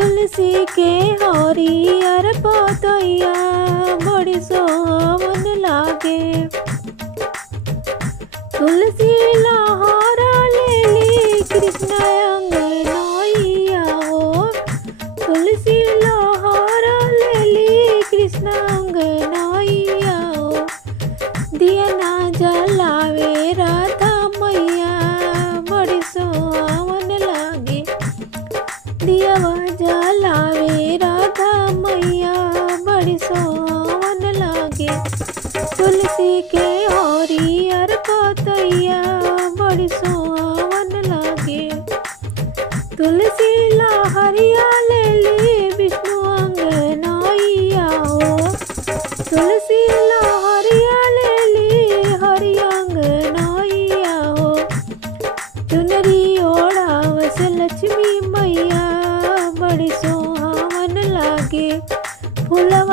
तुलसी के हरियर पतैया बड़ी सोहन लागे। तुलसी लहरा लेली कृष्ण अंगनैया हो। तुलसी लहरा लेली कृष्ण अंगनैया हो। दिया ना जलावे राधा मैया बड़ी सोहन लागे। दिया जलावे राधा मैया बड़ी सोहन लागे। तुलसी के हरियर पतैया बड़ी सोहन लागे। तुलसी लहरिया लेली विष्णु अंगनैया हो। तुलसी लहरिया लेली हरि अंगनैया हो। चुनरी ओढ़ावस लक्ष्मी मैया बड़ी सोहन लागे। फूलवा